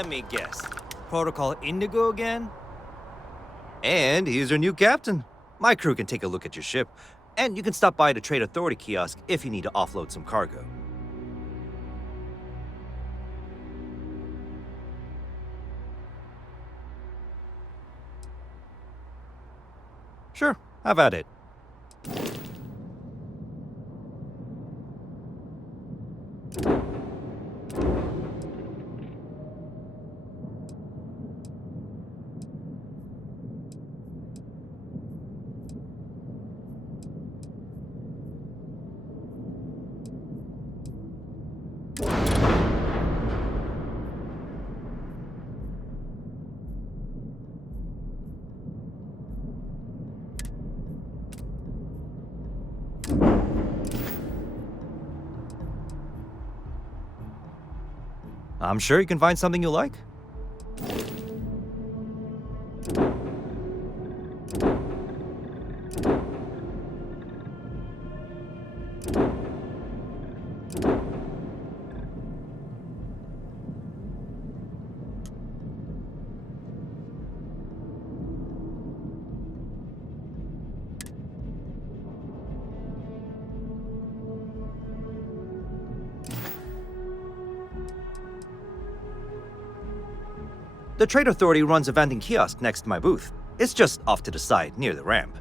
Let me guess. Protocol Indigo again? And he's your new captain. My crew can take a look at your ship, and you can stop by the Trade Authority kiosk if you need to offload some cargo. Sure, have at it. I'm sure you can find something you like. The Trade Authority runs a vending kiosk next to my booth. It's just off to the side, near the ramp.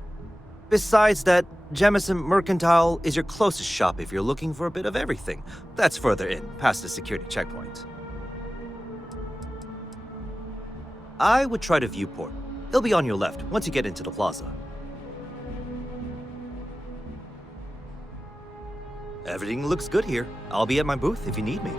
Besides that, Jemison Mercantile is your closest shop if you're looking for a bit of everything. That's further in, past the security checkpoint. I would try the viewport. It'll be on your left once you get into the plaza. Everything looks good here. I'll be at my booth if you need me.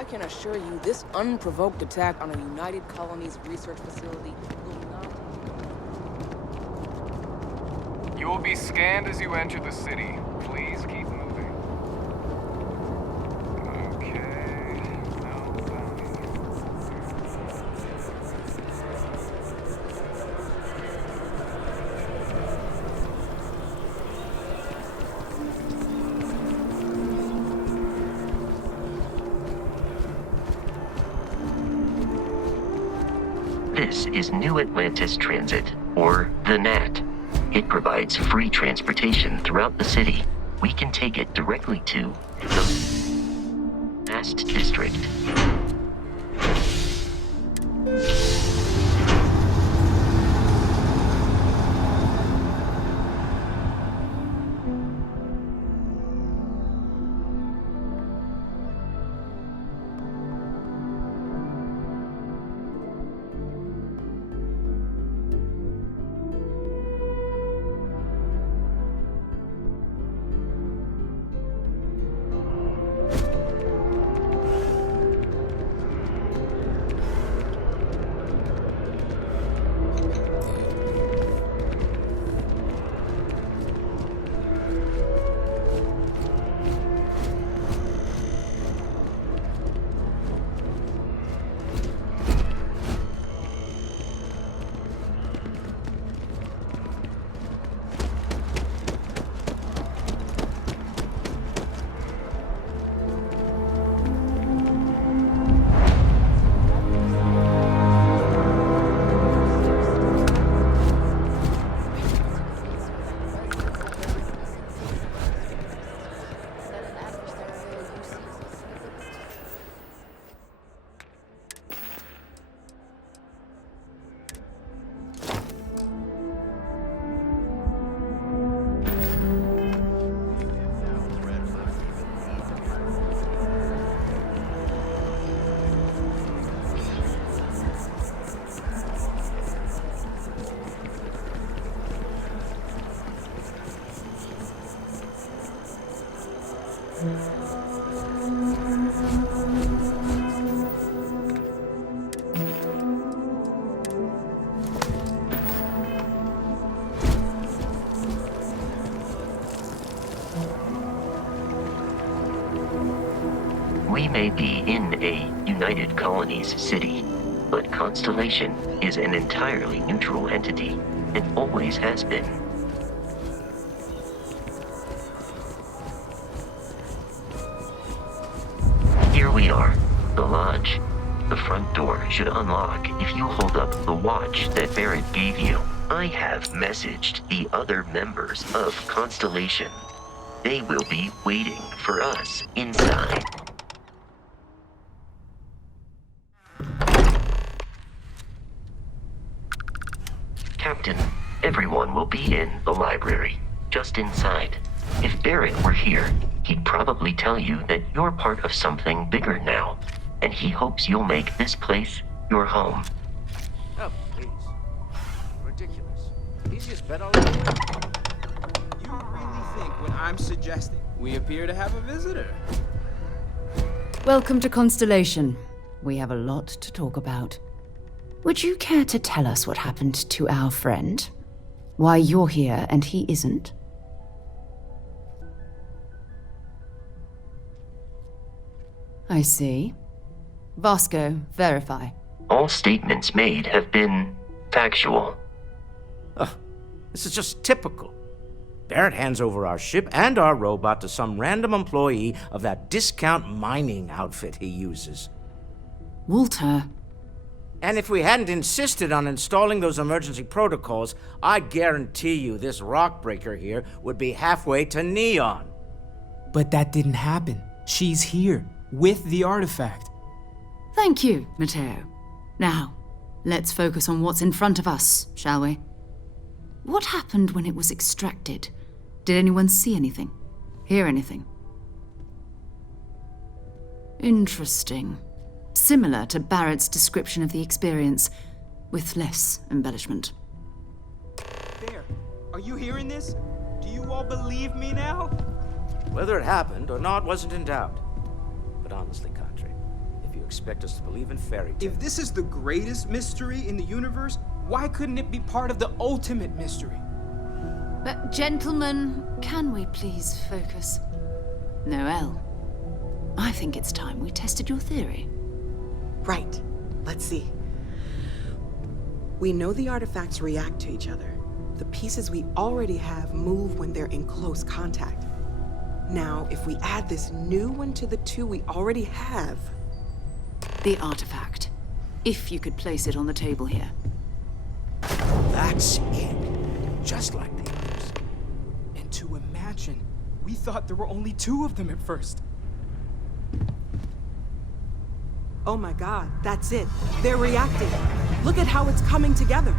I can assure you this unprovoked attack on a United Colonies research facility will not... You will be scanned as you enter the city. Please keep moving. Okay. Outbound. This is New Atlantis Transit, or the NAT. It provides free transportation throughout the city. We can take it directly to the Last District. We may be in a United Colonies city, but Constellation is an entirely neutral entity, and always has been. Here we are, the lodge. The front door should unlock if you hold up the watch that Barrett gave you. I have messaged the other members of Constellation. They will be waiting for us inside. Captain, everyone will be in the library, just inside. If Barrett were here, he'd probably tell you that you're part of something bigger now, and he hopes you'll make this place your home. Oh, please. Ridiculous. He's just bet all day. You really think what I'm suggesting? We appear to have a visitor. Welcome to Constellation. We have a lot to talk about. Would you care to tell us what happened to our friend? Why you're here and he isn't? I see. Vasco, verify. All statements made have been factual. This is just typical. Barrett hands over our ship and our robot to some random employee of that discount mining outfit he uses. Walter. And if we hadn't insisted on installing those emergency protocols, I guarantee you this rock breaker here would be halfway to Neon. But that didn't happen. She's here, with the artifact. Thank you, Matteo. Now, let's focus on what's in front of us, shall we? What happened when it was extracted? Did anyone see anything? Hear anything? Interesting. Similar to Barrett's description of the experience, with less embellishment. There. Are you hearing this? Do you all believe me now? Whether it happened or not wasn't in doubt. But honestly, Country, expect us to believe in fairy tales. If this is the greatest mystery in the universe, why couldn't it be part of the ultimate mystery? But, gentlemen, can we please focus? Noel, I think it's time we tested your theory. Right. Let's see. We know the artifacts react to each other. The pieces we already have move when they're in close contact. Now, if we add this new one to the two we already have... The artifact. If you could place it on the table here. That's it. Just like the others. And to imagine, we thought there were only 2 of them at first. Oh my god, that's it. They're reacting. Look at how it's coming together.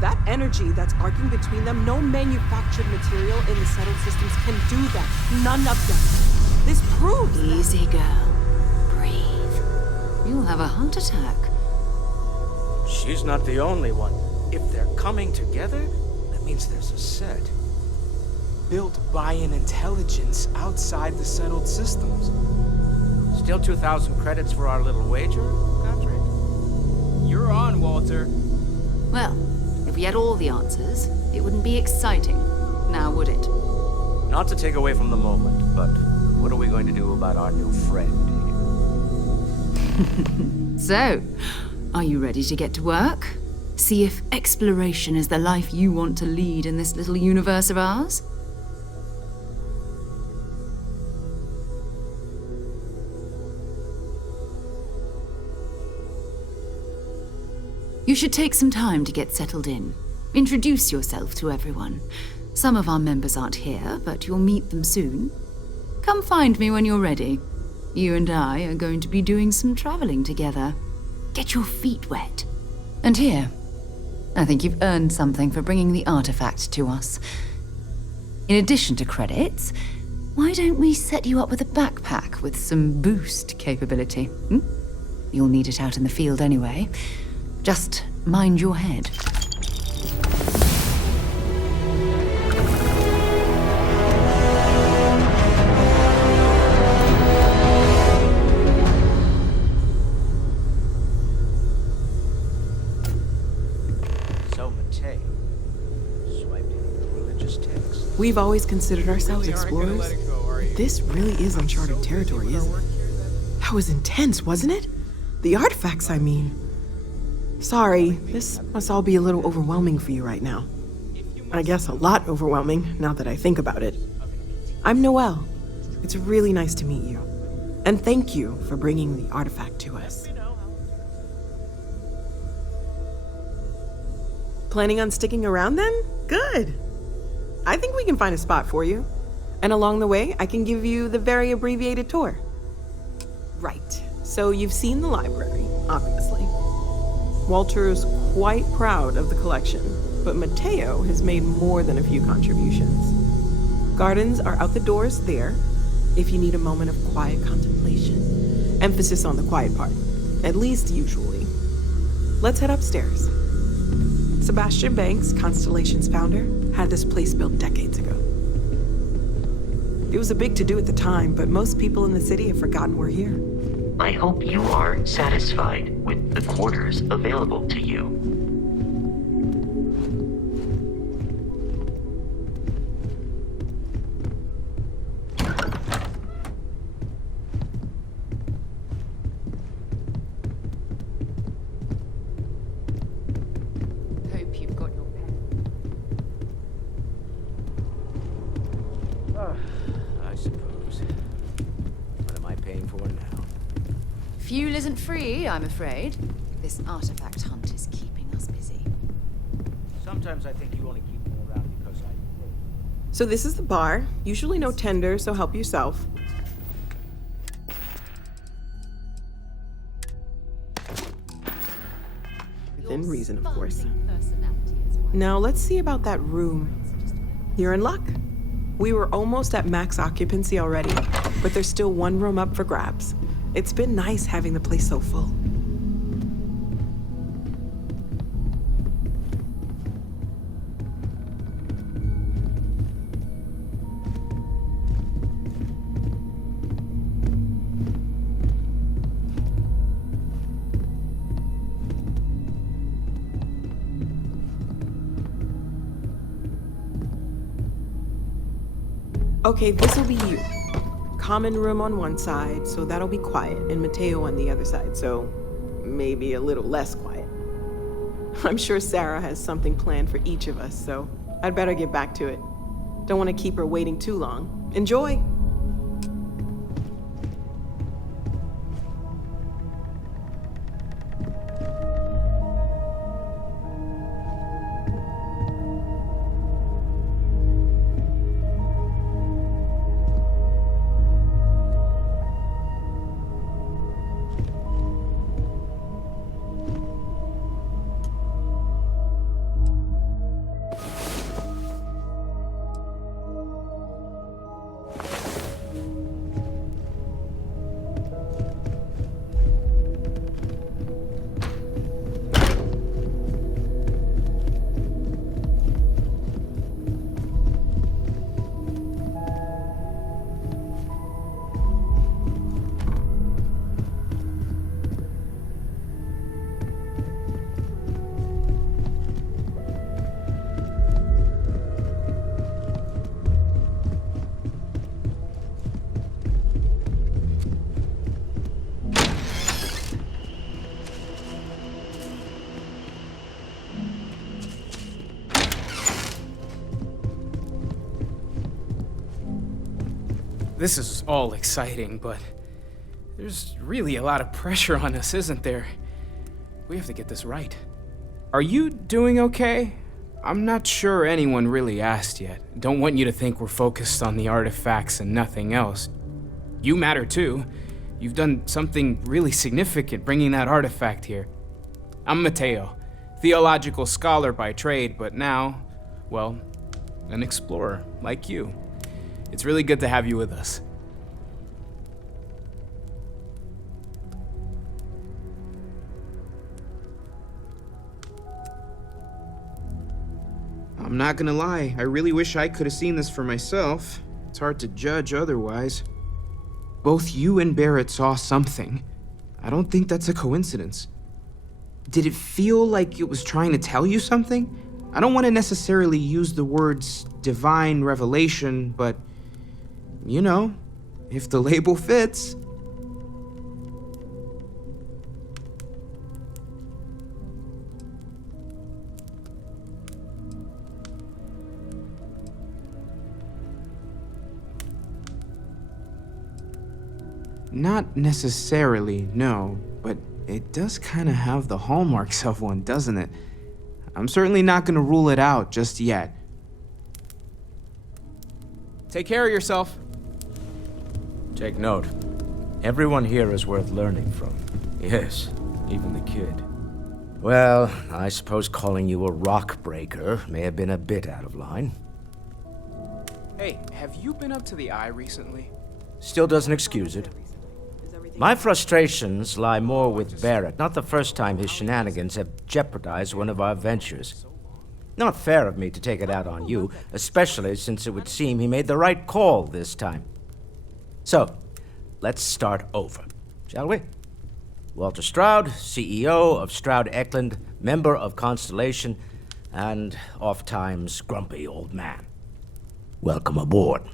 That energy that's arcing between them, no manufactured material in the settled systems can do that. None of them. This proves that. Easy, girl. Breathe. You'll have a heart attack. She's not the only one. If they're coming together, that means there's a set. Built by an intelligence outside the settled systems. Still 2,000 credits for our little wager, Godric? You're on, Walter. Well, if we had all the answers, it wouldn't be exciting, now would it? Not to take away from the moment, but what are we going to do about our new friend here? So, are you ready to get to work? See if exploration is the life you want to lead in this little universe of ours? You should take some time to get settled in. Introduce yourself to everyone. Some of our members aren't here, but you'll meet them soon. Come find me when you're ready. You and I are going to be doing some traveling together. Get your feet wet. And here, I think you've earned something for bringing the artifact to us. In addition to credits, why don't we set you up with a backpack with some boost capability? You'll need it out in the field anyway. Just mind your head. So, Mateo, swiped in the religious text. We've always considered ourselves explorers. This really is uncharted territory, isn't it? That was intense, wasn't it? The artifacts, I mean. Sorry, this must all be a little overwhelming for you right now. I guess a lot overwhelming, now that I think about it. I'm Noelle. It's really nice to meet you. And thank you for bringing the artifact to us. Planning on sticking around then? Good. I think we can find a spot for you. And along the way, I can give you the very abbreviated tour. Right. So you've seen the library, obviously. Walter is quite proud of the collection, but Mateo has made more than a few contributions. Gardens are out the doors there, if you need a moment of quiet contemplation. Emphasis on the quiet part, at least usually. Let's head upstairs. Sebastian Banks, Constellation's founder, had this place built decades ago. It was a big to-do at the time, but most people in the city have forgotten we're here. I hope you are satisfied with the quarters available to you. Hope you've got your pen. I suppose. What am I paying for now? Fuel isn't free, I'm afraid. This artifact hunt is keeping us busy. Sometimes I think you only keep me around because I... So this is the bar. Usually no tender, so help yourself. Within reason, of course. Now let's see about that room. You're in luck. We were almost at max occupancy already, but there's still one room up for grabs. It's been nice having the place so full. Okay, this'll be you. Common room on one side, so that'll be quiet, and Mateo on the other side, so maybe a little less quiet. I'm sure Sarah has something planned for each of us, so I'd better get back to it. Don't want to keep her waiting too long. Enjoy! This is all exciting, but there's really a lot of pressure on us, isn't there? We have to get this right. Are you doing okay? I'm not sure anyone really asked yet. Don't want you to think we're focused on the artifacts and nothing else. You matter too. You've done something really significant bringing that artifact here. I'm Mateo, theological scholar by trade, but now, well, an explorer like you. It's really good to have you with us. I'm not gonna lie, I really wish I could have seen this for myself. It's hard to judge otherwise. Both you and Barrett saw something. I don't think that's a coincidence. Did it feel like it was trying to tell you something? I don't want to necessarily use the words divine revelation, but you know, if the label fits. Not necessarily, no, but it does kind of have the hallmarks of one, doesn't it? I'm certainly not going to rule it out just yet. Take care of yourself. Take note. Everyone here is worth learning from. Yes, even the kid. Well, I suppose calling you a rock breaker may have been a bit out of line. Hey, have you been up to the eye recently? Still doesn't excuse it. My frustrations lie more with Barrett. Not the first time his shenanigans have jeopardized one of our ventures. Not fair of me to take it out on you, especially since it would seem he made the right call this time. So, let's start over, shall we? Walter Stroud, CEO of Stroud Eklund, member of Constellation, and oft-times grumpy old man. Welcome aboard.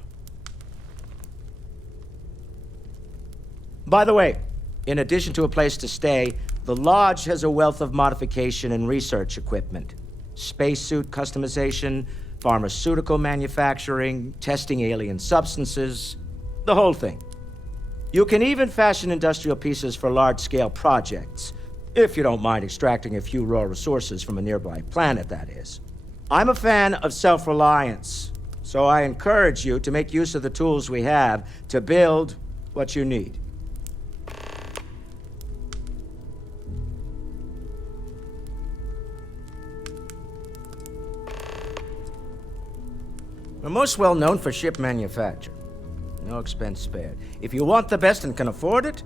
By the way, in addition to a place to stay, the Lodge has a wealth of modification and research equipment. Spacesuit customization, pharmaceutical manufacturing, testing alien substances, the whole thing. You can even fashion industrial pieces for large-scale projects, if you don't mind extracting a few raw resources from a nearby planet, that is. I'm a fan of self-reliance, so I encourage you to make use of the tools we have to build what you need. We're most well known for ship manufacture. No expense spared. If you want the best and can afford it,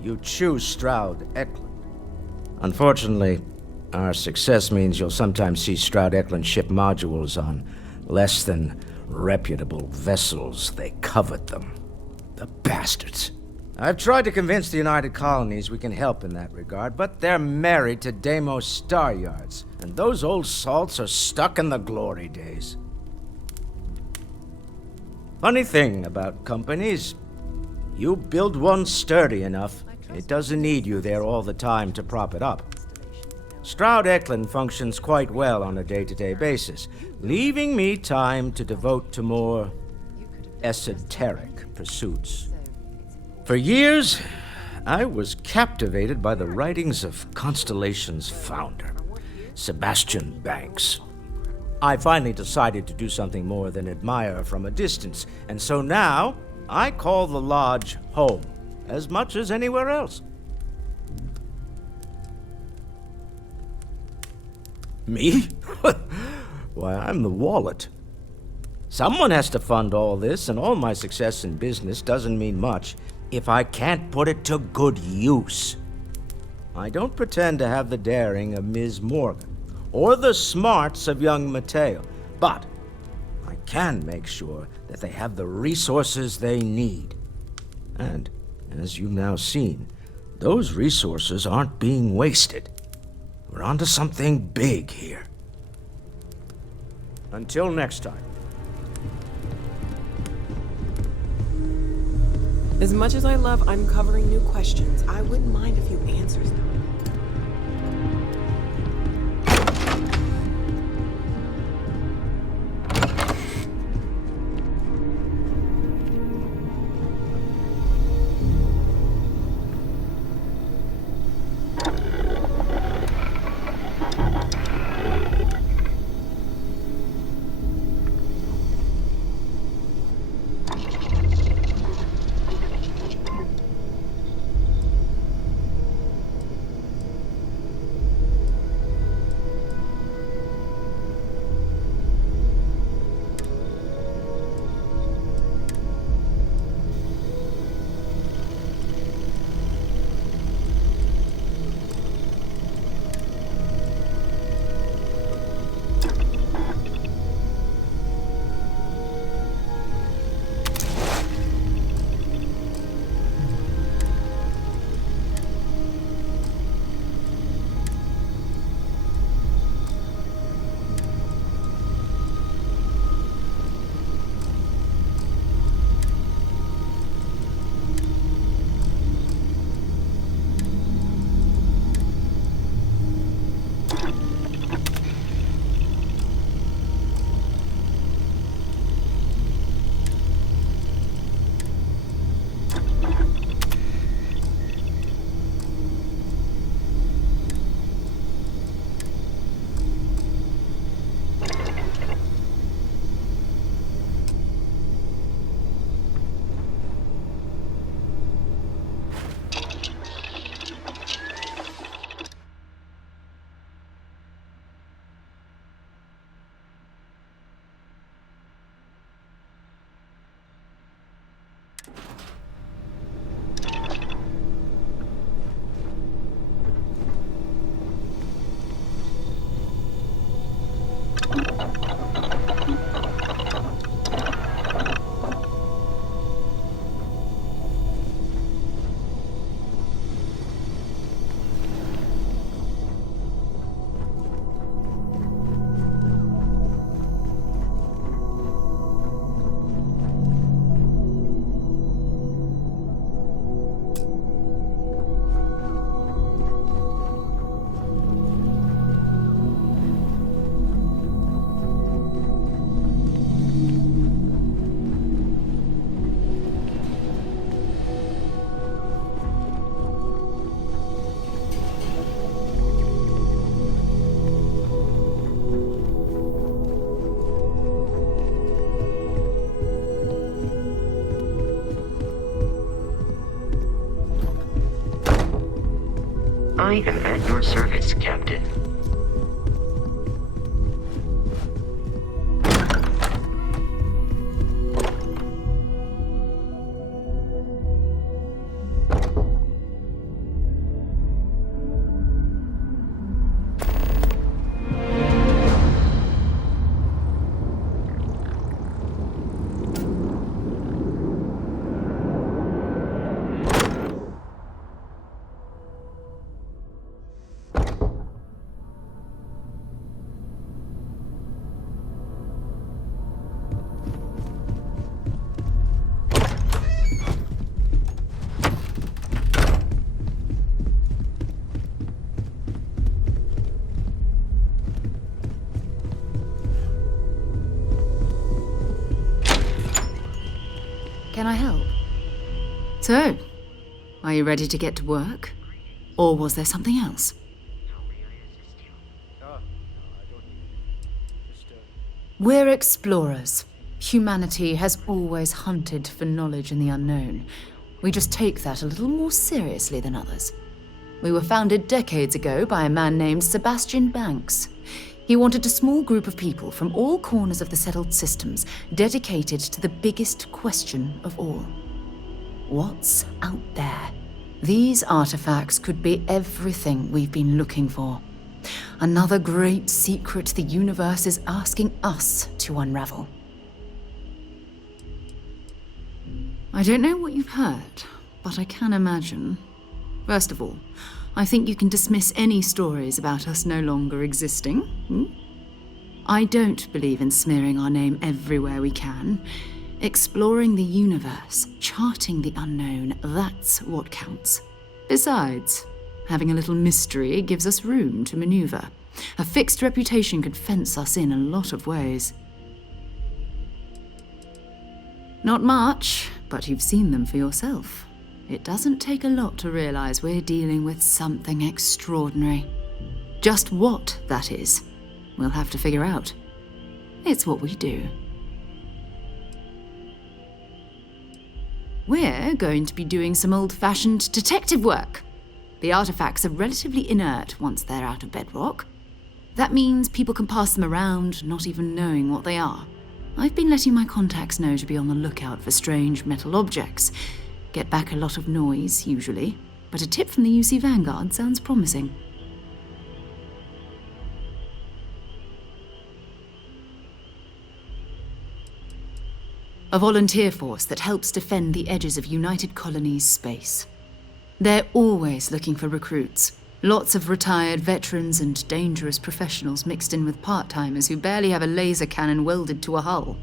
you choose Stroud Eklund. Unfortunately, our success means you'll sometimes see Stroud Eklund ship modules on less than reputable vessels. They covet them. The bastards. I've tried to convince the United Colonies we can help in that regard, but they're married to Deimos Star Yards, and those old salts are stuck in the glory days. Funny thing about companies, you build one sturdy enough, it doesn't need you there all the time to prop it up. Stroud Eklund functions quite well on a day-to-day basis, leaving me time to devote to more esoteric pursuits. For years, I was captivated by the writings of Constellation's founder, Sebastian Banks. I finally decided to do something more than admire from a distance, and so now I call the Lodge home as much as anywhere else. Me? Why, I'm the wallet. Someone has to fund all this, and all my success in business doesn't mean much if I can't put it to good use. I don't pretend to have the daring of Ms. Morgan, or the smarts of young Mateo, but I can make sure that they have the resources they need. And, as you've now seen, those resources aren't being wasted. We're onto something big here. Until next time. As much as I love uncovering new questions, I wouldn't mind if you answers them. I am at your service, Captain. can I help? So, are you ready to get to work? Or was there something else? We're explorers. Humanity has always hunted for knowledge in the unknown. We just take that a little more seriously than others. We were founded decades ago by a man named Sebastian Banks. He wanted a small group of people from all corners of the settled systems dedicated to the biggest question of all. What's out there? These artifacts could be everything we've been looking for. Another great secret the universe is asking us to unravel. I don't know what you've heard, but I can imagine. First of all, I think you can dismiss any stories about us no longer existing. I don't believe in smearing our name everywhere we can. Exploring the universe, charting the unknown, that's what counts. Besides, having a little mystery gives us room to maneuver. A fixed reputation could fence us in a lot of ways. Not much, but you've seen them for yourself. It doesn't take a lot to realize we're dealing with something extraordinary. Just what that is, we'll have to figure out. It's what we do. We're going to be doing some old-fashioned detective work. The artifacts are relatively inert once they're out of bedrock. That means people can pass them around, not even knowing what they are. I've been letting my contacts know to be on the lookout for strange metal objects. Get back a lot of noise, usually, but a tip from the UC Vanguard sounds promising. A volunteer force that helps defend the edges of United Colonies space. They're always looking for recruits. Lots of retired veterans and dangerous professionals mixed in with part-timers who barely have a laser cannon welded to a hull.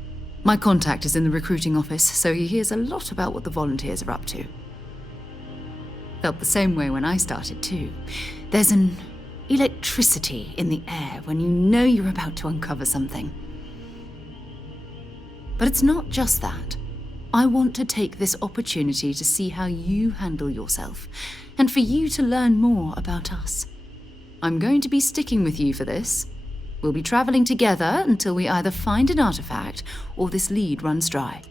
My contact is in the recruiting office, so he hears a lot about what the volunteers are up to. Felt the same way when I started too. There's an electricity in the air when you know you're about to uncover something. But it's not just that. I want to take this opportunity to see how you handle yourself, and for you to learn more about us. I'm going to be sticking with you for this. We'll be traveling together until we either find an artifact or this lead runs dry.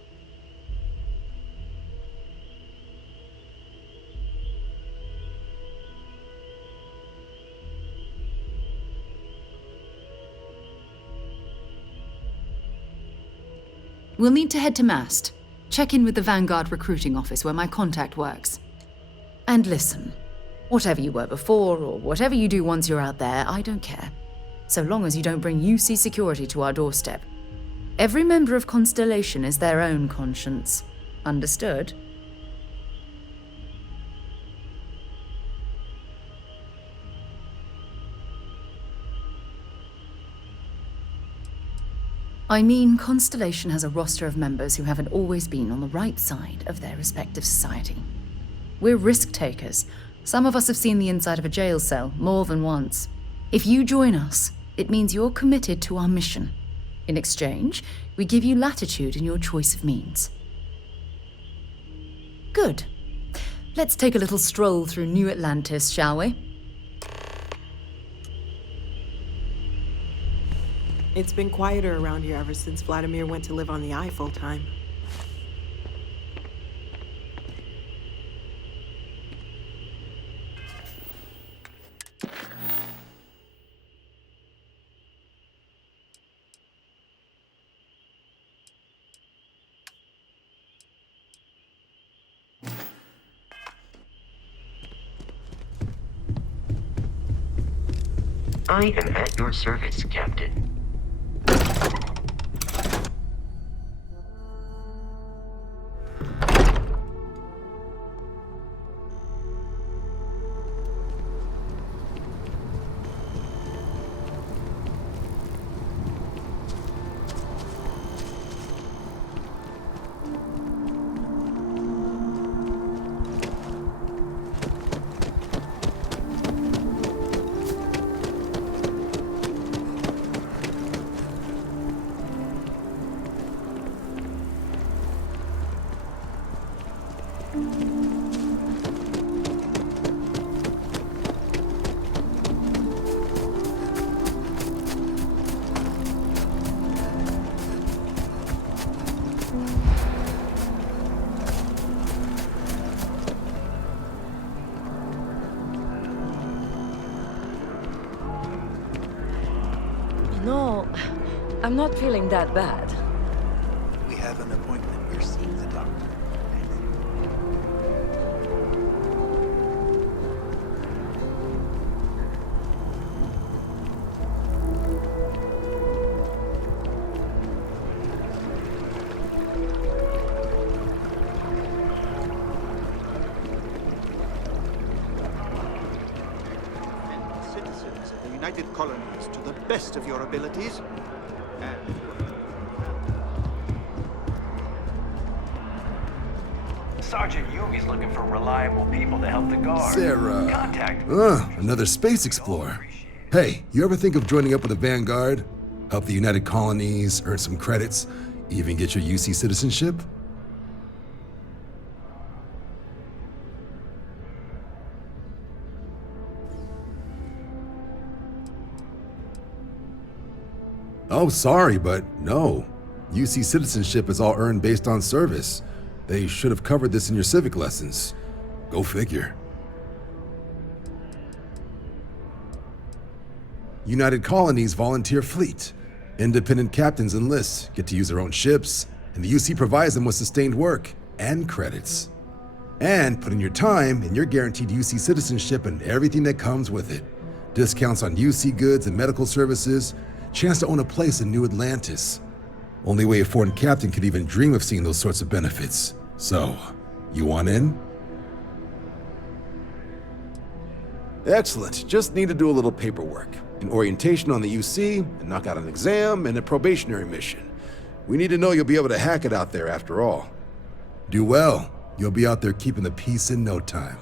We'll need to head to Mast. Check in with the Vanguard recruiting office where my contact works. And listen, whatever you were before or whatever you do once you're out there, I don't care. So long as you don't bring UC security to our doorstep. Every member of Constellation is their own conscience. Understood? I mean, Constellation has a roster of members who haven't always been on the right side of their respective society. We're risk takers. Some of us have seen the inside of a jail cell more than once. If you join us, it means you're committed to our mission. In exchange, we give you latitude in your choice of means. Good. Let's take a little stroll through New Atlantis, shall we? It's been quieter around here ever since Vladimir went to live on the Eye full-time. I am at your service, Captain. I'm not feeling that bad. We have an appointment. We're seeing the doctor. Citizens of the United Colonies to the best of your abilities. Sergeant Yumi's looking for reliable people to help the guard. Sarah. Contact. Another space explorer. Hey, you ever think of joining up with the Vanguard? Help the United Colonies, earn some credits, even get your UC citizenship? Oh, sorry, but no. UC citizenship is all earned based on service. They should have covered this in your civic lessons. Go figure. United Colonies Volunteer Fleet. Independent captains enlist, get to use their own ships, and the UC provides them with sustained work and credits. And put in your time, and you're guaranteed UC citizenship and everything that comes with it. Discounts on UC goods and medical services, chance to own a place in New Atlantis. Only way a foreign captain could even dream of seeing those sorts of benefits. So, you want in? Excellent. Just need to do a little paperwork. An orientation on the UC, and knock out an exam, and a probationary mission. We need to know you'll be able to hack it out there after all. Do well. You'll be out there keeping the peace in no time.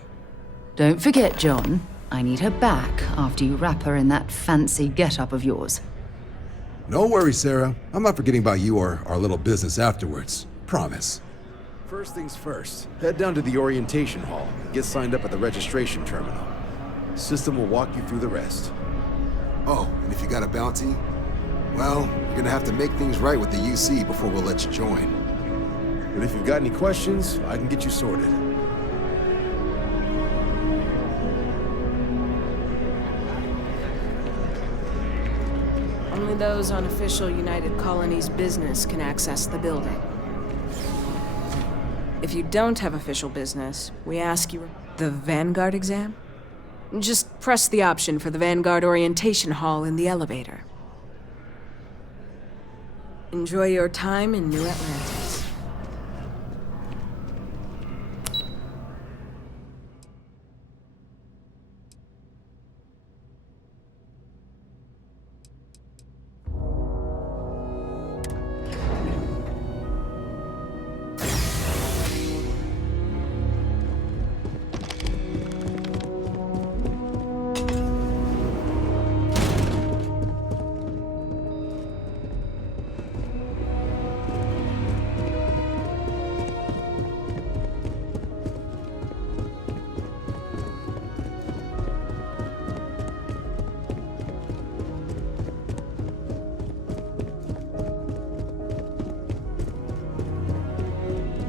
Don't forget, John. I need her back after you wrap her in that fancy get-up of yours. No worries, Sarah. I'm not forgetting about you or our little business afterwards. Promise. First things first, head down to the orientation hall and get signed up at the registration terminal. System will walk you through the rest. Oh, and if you got a bounty, well, you're gonna have to make things right with the UC before we'll let you join. But if you've got any questions, I can get you sorted. Only those on official United Colonies business can access the building. If you don't have official business, we ask you the Vanguard exam? Just press the option for the Vanguard Orientation Hall in the elevator. Enjoy your time in New Atlantis.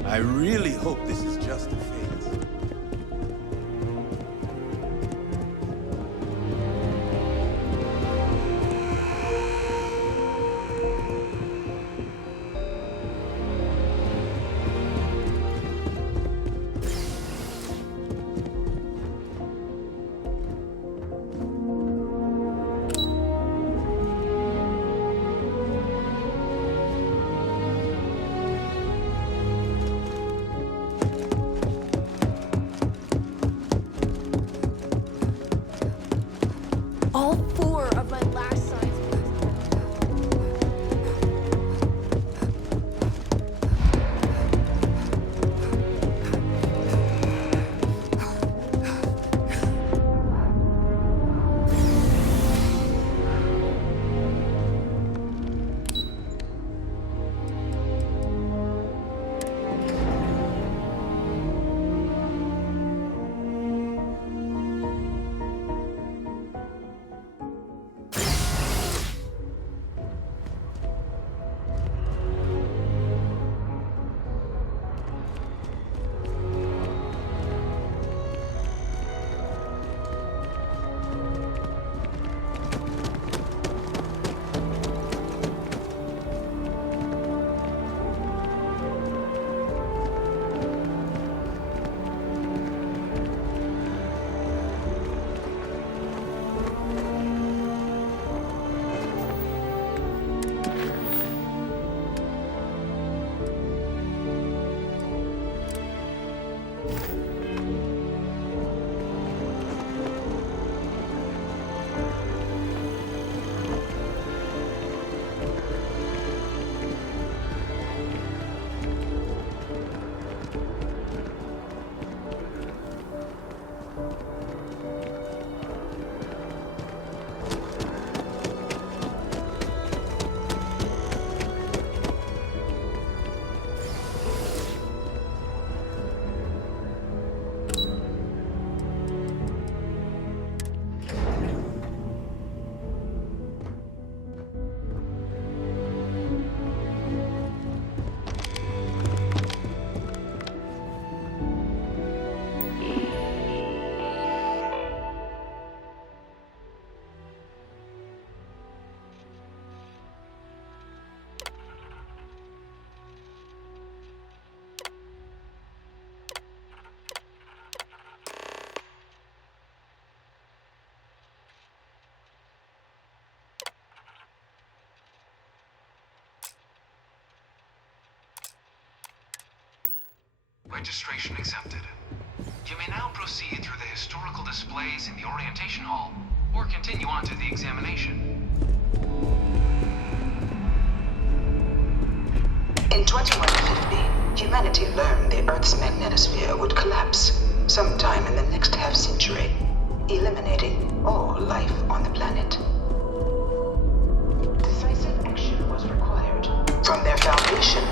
I really hope this is just a phase. Registration accepted. You may now proceed through the historical displays in the orientation hall, or continue on to the examination. In 2150, humanity learned the Earth's magnetosphere would collapse sometime in the next half-century, eliminating all life on the planet. Decisive action was required. From their foundation,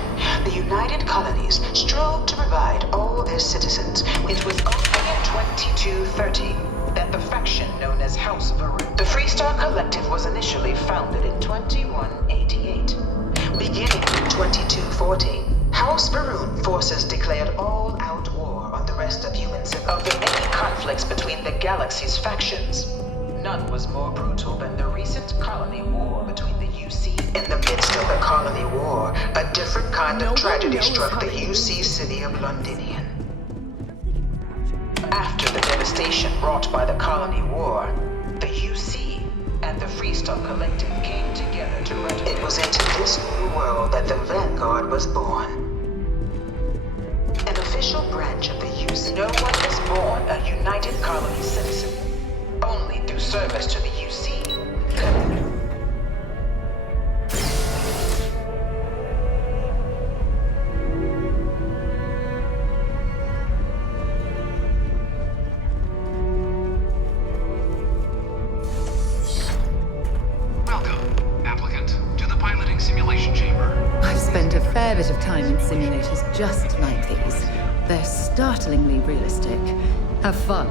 the United Colonies strove to provide all their citizens. It was only in 2230 that the faction known as House Varun. The Freestar Collective was initially founded in 2188. Beginning in 2240, House Varun forces declared all-out war on the rest of human civilization. Of the many conflicts between the galaxy's factions, none was more brutal than the recent colony war between the UC. In the midst of the colony war, a different kind of tragedy struck the UC city of Londinian. After the devastation wrought by the colony war, the UC and the Freestar Collective came together to renovate. It was into this new world that the Vanguard was born. An official branch of the UC. No one is born a United Colony citizen. Only through service to the UC. I've spent a fair bit of time in simulators just like these. They're startlingly realistic. Have fun.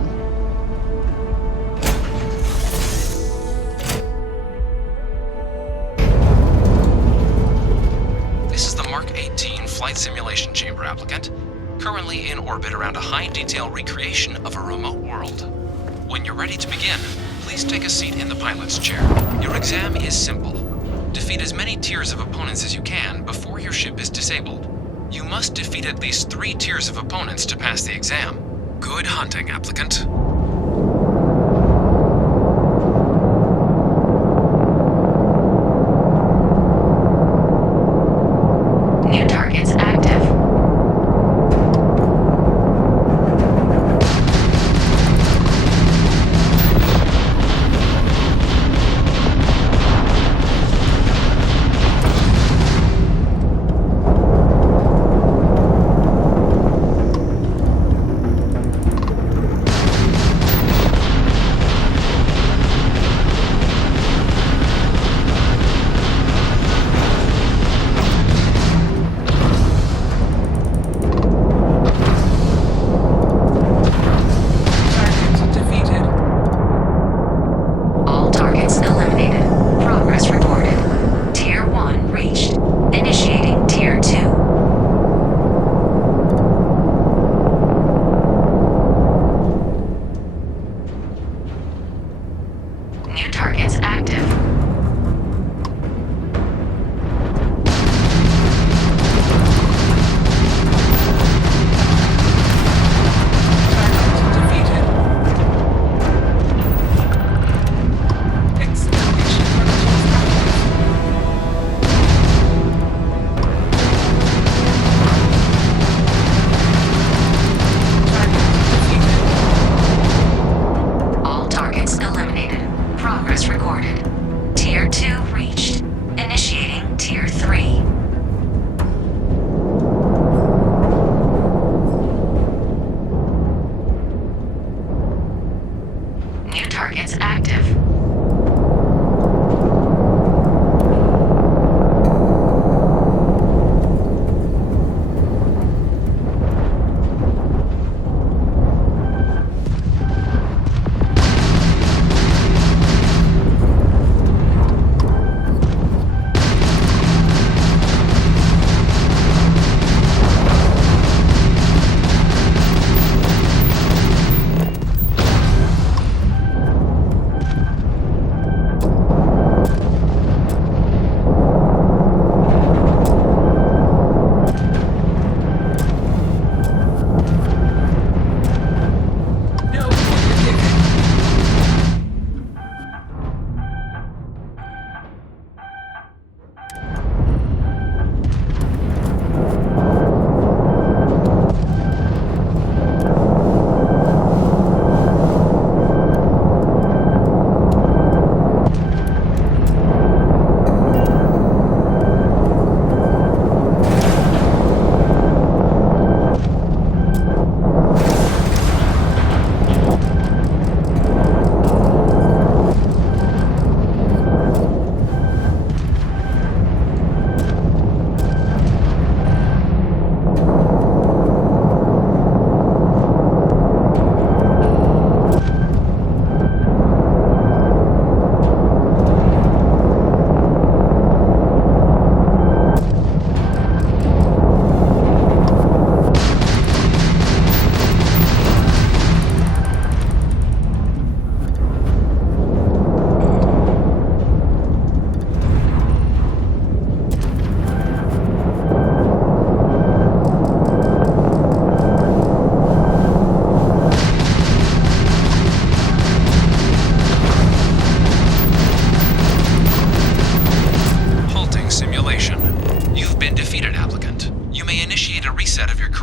This is the Mark 18 Flight Simulation Chamber applicant, currently in orbit around a high-detail recreation of a remote world. When you're ready to begin, please take a seat in the pilot's chair. Your exam is simple. Defeat as many tiers of opponents as you can before your ship is disabled. You must defeat at least 3 tiers of opponents to pass the exam. Good hunting, applicant. New targets active.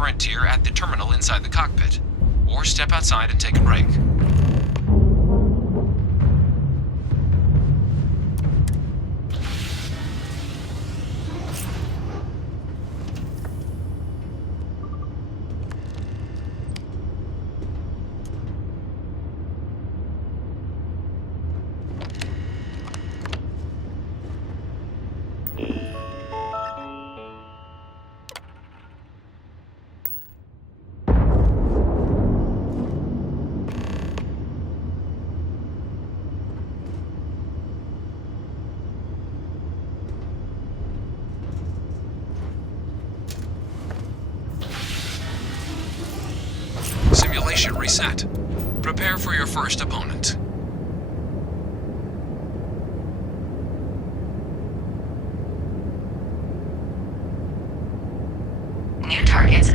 current tier at the terminal inside the cockpit, or step outside and take a break. Simulation reset. Prepare for your first opponent. New targets